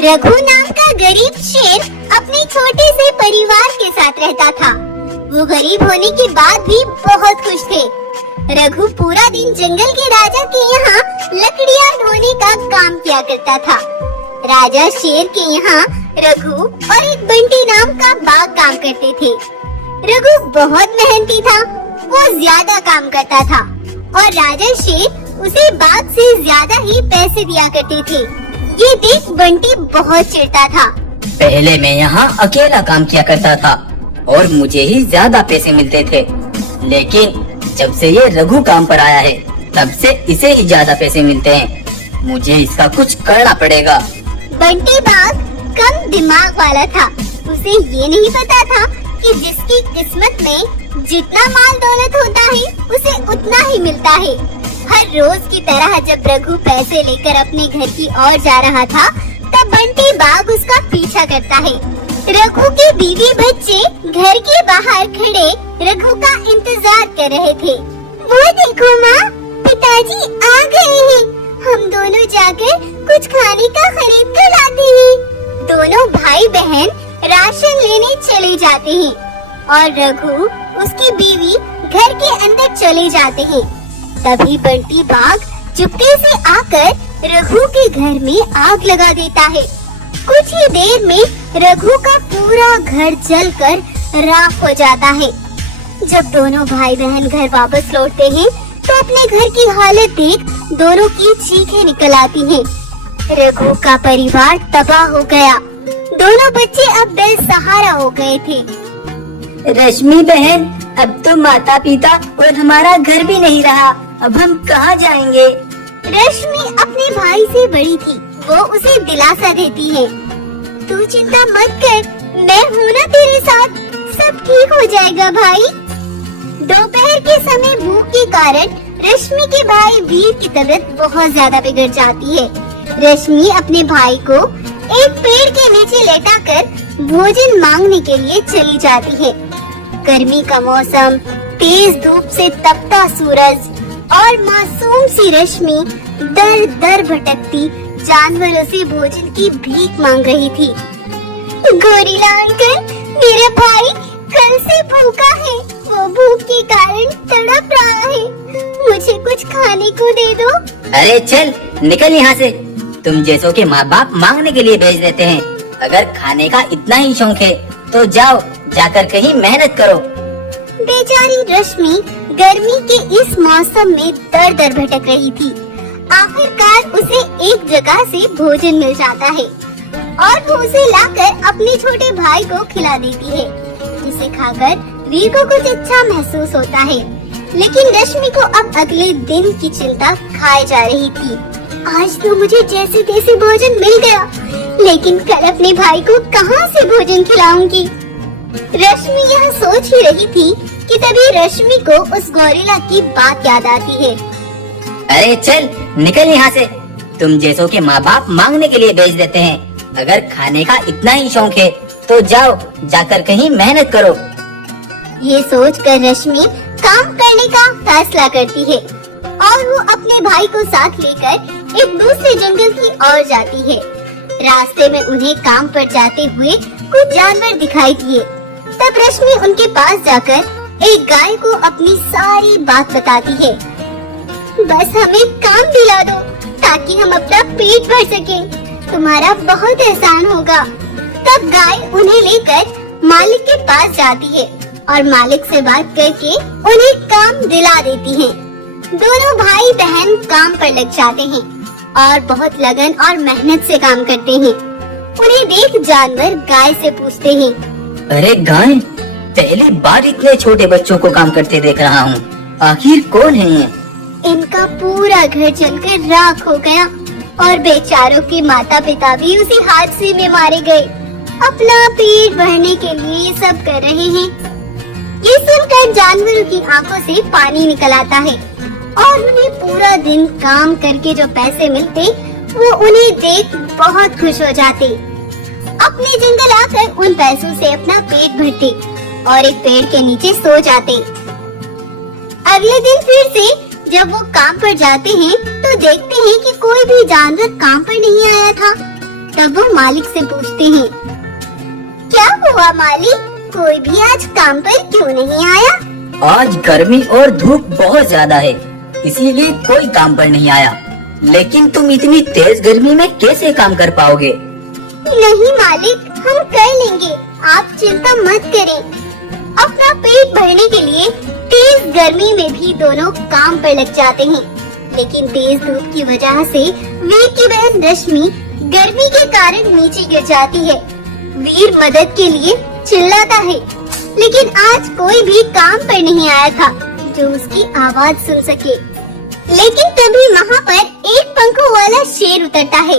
रघु नाम का गरीब शेर अपने छोटे से परिवार के साथ रहता था। वो गरीब होने के बाद भी बहुत खुश थे। रघु पूरा दिन जंगल के राजा के यहाँ लकड़ियाँ ढोने का काम किया करता था। राजा शेर के यहाँ रघु और एक बंटी नाम का बाघ काम करते थे। रघु बहुत मेहनती था, वो ज्यादा काम करता था और राजा शेर उसे बाघ से ज्यादा ही पैसे दिया करते थे। ये देख बंटी बहुत चिढ़ता था। पहले मैं यहाँ अकेला काम किया करता था और मुझे ही ज्यादा पैसे मिलते थे, लेकिन जब से ये रघु काम पर आया है तब से इसे ही ज्यादा पैसे मिलते हैं। मुझे इसका कुछ करना पड़ेगा। बंटी बाघ कम दिमाग वाला था। उसे ये नहीं पता था कि जिसकी किस्मत में जितना माल दौलत होता है उसे उतना ही मिलता है। हर रोज की तरह जब रघु पैसे लेकर अपने घर की ओर जा रहा था तब बंटी बाघ उसका पीछा करता है। रघु के बीवी बच्चे घर के बाहर खड़े रघु का इंतजार कर रहे थे। वो देखो माँ, पिताजी आ गए हैं। हम दोनों जाकर कुछ खाने का खरीद कर लाते हैं। दोनों भाई बहन राशन लेने चले जाते हैं और रघु उसकी बीवी घर के अंदर चले जाते हैं। तभी बंटी बाघ चुपके से आकर रघु के घर में आग लगा देता है। कुछ ही देर में रघु का पूरा घर जलकर राख हो जाता है। जब दोनों भाई बहन घर वापस लौटते हैं तो अपने घर की हालत देख दोनों की चीखें निकल आती हैं। रघु का परिवार तबाह हो गया। दोनों बच्चे अब बेसहारा हो गए थे। रश्मि बहन, अब तो माता पिता और हमारा घर भी नहीं रहा। अब हम कहाँ जाएंगे? रश्मि अपने भाई से बड़ी थी। वो उसे दिलासा देती है, तू चिंता मत कर, मैं हूँ ना तेरे साथ, सब ठीक हो जाएगा भाई। दोपहर के समय भूख के कारण रश्मि के भाई वीर की तबीयत बहुत ज्यादा बिगड़ जाती है। रश्मि अपने भाई को एक पेड़ के नीचे लेटाकर भोजन मांगने के लिए चली जाती है। गर्मी का मौसम, तेज धूप से तपता सूरज और मासूम सी रश्मि दर दर भटकती जानवरों से भोजन की भीख मांग रही थी। गोरिल्ला अंकल, मेरा भाई कल से भूखा है। वो भूख के कारण तड़प रहा है। मुझे कुछ खाने को दे दो। अरे चल निकल यहाँ से। तुम जैसों के माँ बाप मांगने के लिए भेज देते हैं। अगर खाने का इतना ही शौक है तो जाओ, जाकर कहीं मेहनत करो। बेचारी रश्मि गर्मी के इस मौसम में दर दर भटक रही थी। आखिरकार उसे एक जगह से भोजन मिल जाता है और वो उसे लाकर अपने छोटे भाई को खिला देती है, जिसे खाकर वीर को कुछ अच्छा महसूस होता है। लेकिन रश्मि को अब अगले दिन की चिंता खाए जा रही थी। आज तो मुझे जैसे तैसे भोजन मिल गया, लेकिन कल अपने भाई को कहाँ से भोजन खिलाऊंगी? रश्मि यह सोच ही रही थी कि तभी रश्मि को उस गोरिल्ला की बात याद आती है। अरे चल निकल यहाँ से। तुम जैसों के माँ बाप मांगने के लिए भेज देते हैं। अगर खाने का इतना ही शौक है तो जाओ, जाकर कहीं मेहनत करो। ये सोचकर रश्मि काम करने का फैसला करती है और वो अपने भाई को साथ लेकर एक दूसरे जंगल की ओर जाती है। रास्ते में उन्हें काम पर जाते हुए कुछ जानवर दिखाई दिए। तब रश्मि उनके पास जाकर एक गाय को अपनी सारी बात बताती है। बस हमें काम दिला दो ताकि हम अपना पेट भर सके। तुम्हारा बहुत एहसान होगा। तब गाय उन्हें लेकर मालिक के पास जाती है और मालिक से बात करके उन्हें काम दिला देती है। दोनों भाई बहन काम पर लग जाते हैं और बहुत लगन और मेहनत से काम करते हैं। उन्हें देख जानवर गाय से पूछते हैं, अरे गाय, पहली बार इतने छोटे बच्चों को काम करते देख रहा हूँ। आखिर कौन है ये? इनका पूरा घर जलकर राख हो गया और बेचारों के माता पिता भी उसी हादसे में मारे गए। अपना पेट भरने के लिए ये सब कर रहे हैं। ये सुनकर जानवरों की आंखों से पानी निकल आता है और उन्हें पूरा दिन काम करके जो पैसे मिलते वो उन्हें देख बहुत खुश हो जाते। अपने जंगल आकर उन पैसों से अपना पेट भरते और एक पेड़ के नीचे सो जाते। अगले दिन फिर से जब वो काम पर जाते हैं तो देखते हैं कि कोई भी जानवर काम पर नहीं आया था। तब वो मालिक से पूछते हैं, क्या हुआ मालिक, कोई भी आज काम पर क्यों नहीं आया? आज गर्मी और धूप बहुत ज्यादा है, इसीलिए कोई काम पर नहीं आया। लेकिन तुम इतनी तेज गर्मी में कैसे काम कर पाओगे? नहीं मालिक, हम कर लेंगे, आप चिंता मत करें। अपना पेट भरने के लिए तेज गर्मी में भी दोनों काम पर लग जाते हैं, लेकिन तेज धूप की वजह से वीर की बहन रश्मि गर्मी के कारण नीचे गिर जाती है। वीर मदद के लिए चिल्लाता है, लेकिन आज कोई भी काम पर नहीं आया था जो उसकी आवाज सुन सके। लेकिन तभी वहाँ पर एक पंखों वाला शेर उतरता है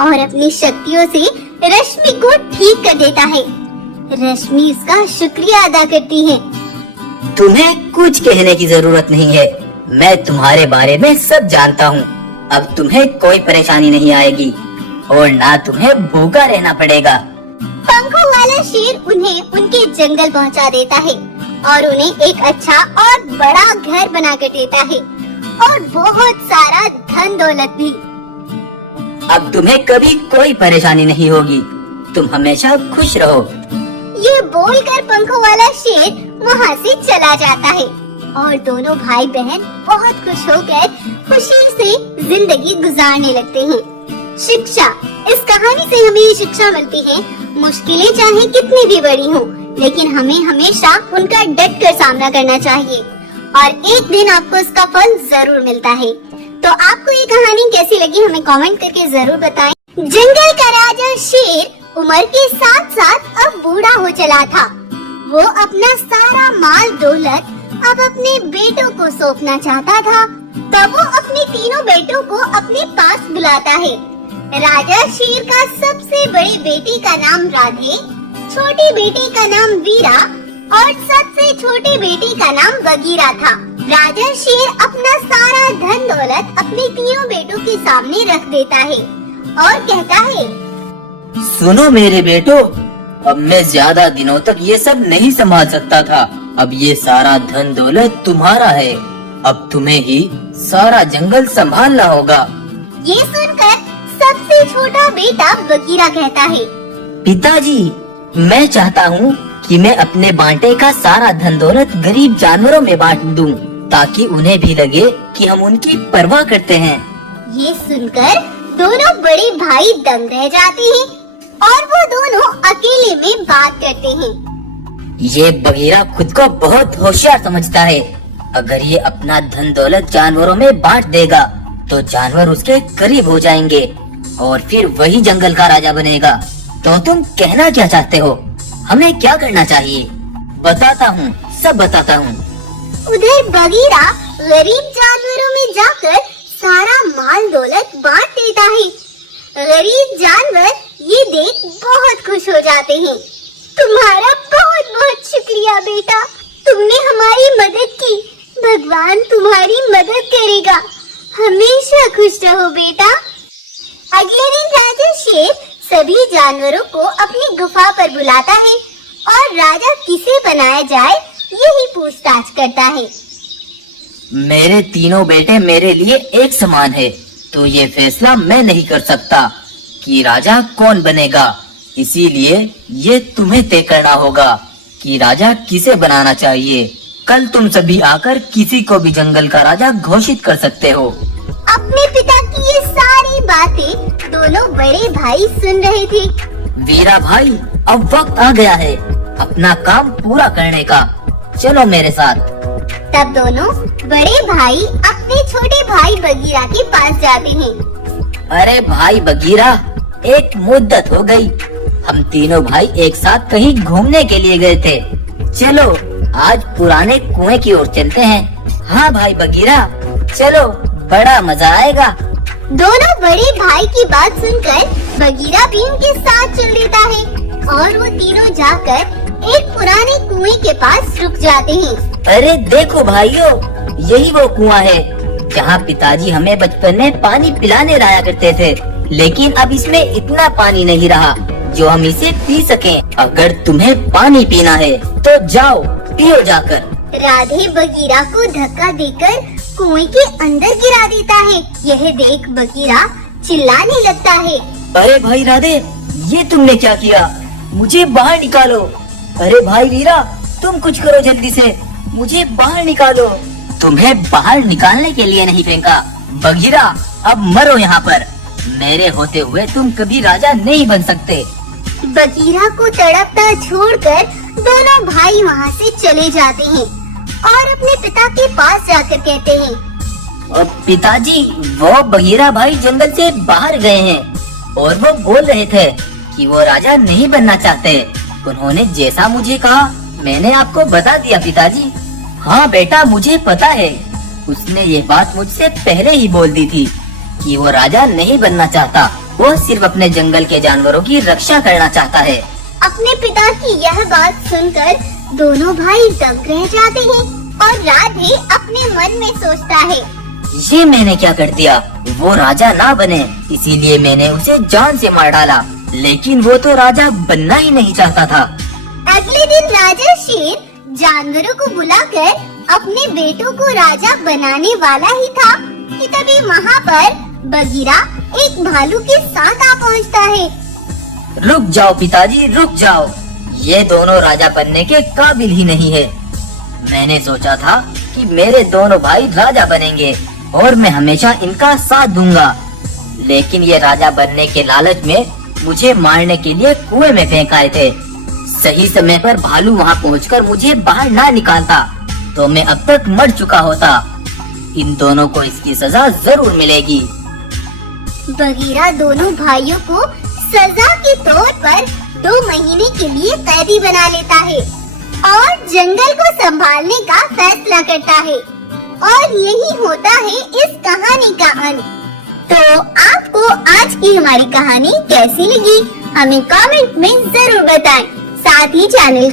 और अपनी शक्तियों से रश्मि को ठीक कर देता है। रश्मि उसका शुक्रिया अदा करती है। तुम्हें कुछ कहने की जरूरत नहीं है, मैं तुम्हारे बारे में सब जानता हूँ। अब तुम्हें कोई परेशानी नहीं आएगी और ना तुम्हें भूखा रहना पड़ेगा। पंखों वाला शेर उन्हें उनके जंगल पहुंचा देता है और उन्हें एक अच्छा और बड़ा घर बना कर देता है और बहुत सारा धन दौलत भी। अब तुम्हें कभी कोई परेशानी नहीं होगी, तुम हमेशा खुश रहो। ये बोलकर पंखों वाला शेर वहाँ से चला जाता है और दोनों भाई बहन बहुत खुश होकर खुशी से जिंदगी गुजारने लगते हैं। शिक्षा, इस कहानी से हमें ये शिक्षा मिलती है, मुश्किलें चाहे कितनी भी बड़ी हो, लेकिन हमें हमेशा उनका डट कर सामना करना चाहिए और एक दिन आपको इसका फल जरूर मिलता है। तो आपको ये कहानी कैसी लगी हमें कमेंट करके जरूर बताएं। जंगल का राजा शेर उम्र के साथ साथ अब बूढ़ा हो चला था। वो अपना सारा माल दौलत अब अपने बेटों को सौंपना चाहता था। तब वो अपने तीनों बेटों को अपने पास बुलाता है। राजा शेर का सबसे बड़ी बेटी का नाम राधे, छोटी बेटी का नाम वीरा और सबसे छोटी बेटी का नाम बगीरा था। राजा शेर अपना सारा धन दौलत अपने तीनों बेटों के सामने रख देता है और कहता है, सुनो मेरे बेटो, अब मैं ज्यादा दिनों तक ये सब नहीं संभाल सकता था। अब ये सारा धन दौलत तुम्हारा है, अब तुम्हें ही सारा जंगल संभालना होगा। ये सुनकर सबसे छोटा बेटा बगीरा कहता है, पिताजी, मैं चाहता हूँ कि मैं अपने बांटे का सारा धन दौलत गरीब जानवरों में बांट दूं, ताकि उन्हें भी लगे कि हम उनकी परवाह करते हैं। ये सुनकर दोनों बड़े भाई दंग रह जाते हैं और वो दोनों अकेले में बात करते हैं। ये बगीरा खुद को बहुत होशियार समझता है। अगर ये अपना धन दौलत जानवरों में बांट देगा तो जानवर उसके करीब हो जाएंगे और फिर वही जंगल का राजा बनेगा। तो तुम कहना क्या चाहते हो? हमें क्या करना चाहिए? बताता हूँ, सब बताता हूँ। उधर बगीरा गरीब जानवरों में जाकर सारा माल दौलत बांट देता है। गरीब जानवर ये देख बहुत खुश हो जाते हैं। तुम्हारा बहुत बहुत शुक्रिया बेटा, तुमने हमारी मदद की। भगवान तुम्हारी मदद करेगा, हमेशा खुश रहो बेटा। अगले दिन राजा शेर सभी जानवरों को अपनी गुफा पर बुलाता है और राजा किसे बनाया जाए यही पूछताछ करता है। मेरे तीनों बेटे मेरे लिए एक समान है, तो ये फैसला मैं नहीं कर सकता कि राजा कौन बनेगा। इसीलिए ये तुम्हें तय करना होगा कि राजा किसे बनाना चाहिए। कल तुम सभी आकर किसी को भी जंगल का राजा घोषित कर सकते हो। अपने पिता की ये सारी बातें दोनों बड़े भाई सुन रहे थे। वीरा भाई, अब वक्त आ गया है अपना काम पूरा करने का, चलो मेरे साथ। तब दोनों बड़े भाई अपने छोटे भाई बगीरा के पास जाते हैं। अरे भाई बगीरा, एक मुद्दत हो गई। हम तीनों भाई एक साथ कहीं घूमने के लिए गए थे, चलो आज पुराने कुएं की ओर चलते हैं। हाँ भाई बगीरा, चलो, बड़ा मजा आएगा। दोनों बड़े भाई की बात सुनकर बगीरा भी उनके साथ चल देता है और वो तीनों जाकर एक पुराने कुएं के पास रुक जाते हैं। अरे देखो भाइयों, यही वो कुआं है जहाँ पिताजी हमें बचपन में पानी पिलाने लाया करते थे, लेकिन अब इसमें इतना पानी नहीं रहा जो हम इसे पी सकें। अगर तुम्हें पानी पीना है तो जाओ पियो जाकर। राधे बगीरा को धक्का देकर कुएं के अंदर गिरा देता है। यह देख बगीरा चिल्लाने लगता है। अरे भाई राधे, ये तुमने क्या किया? मुझे बाहर निकालो। अरे भाई वीरा, तुम कुछ करो जल्दी से, मुझे बाहर निकालो। तुम्हें बाहर निकालने के लिए नहीं फेंका बगीरा, अब मरो यहाँ पर। मेरे होते हुए तुम कभी राजा नहीं बन सकते। बगीरा को तड़पता छोड़कर दोनों भाई वहाँ से चले जाते हैं और अपने पिता के पास जाकर कहते हैं, और पिताजी, वो बगीरा भाई जंगल से बाहर गए हैं और वो बोल रहे थे कि वो राजा नहीं बनना चाहते। उन्होंने जैसा मुझे कहा मैंने आपको बता दिया पिताजी। हाँ बेटा, मुझे पता है। उसने ये बात मुझसे पहले ही बोल दी थी कि वो राजा नहीं बनना चाहता, वो सिर्फ अपने जंगल के जानवरों की रक्षा करना चाहता है। अपने पिता की यह बात सुनकर दोनों भाई दंग रह जाते हैं और राधे अपने मन में सोचता है, ये मैंने क्या कर दिया? वो राजा ना बने इसीलिए मैंने उसे जान से मार डाला, लेकिन वो तो राजा बनना ही नहीं चाहता था। अगले दिन राजा शेर जानवरों को बुलाकर अपने बेटों को राजा बनाने वाला ही था कि तभी वहाँ पर बगीरा एक भालू के साथ आ पहुँचता है। रुक जाओ पिताजी, रुक जाओ। ये दोनों राजा बनने के काबिल ही नहीं है। मैंने सोचा था कि मेरे दोनों भाई राजा बनेंगे और मैं हमेशा इनका साथ दूंगा, लेकिन ये राजा बनने के लालच में मुझे मारने के लिए कुएं में फेंक आए थे। सही समय पर भालू वहाँ पहुँचकर मुझे बाहर ना निकालता तो मैं अब तक मर चुका होता। इन दोनों को इसकी सजा जरूर मिलेगी। बगीरा दोनों भाइयों को सजा के तौर पर 2 महीने के लिए कैदी बना लेता है और जंगल को संभालने का फैसला करता है। और यही होता है इस कहानी का अंत। तो आपको आज की हमारी कहानी कैसी लगी हमें कमेंट में जरूर बताएं। साथ ही चैनल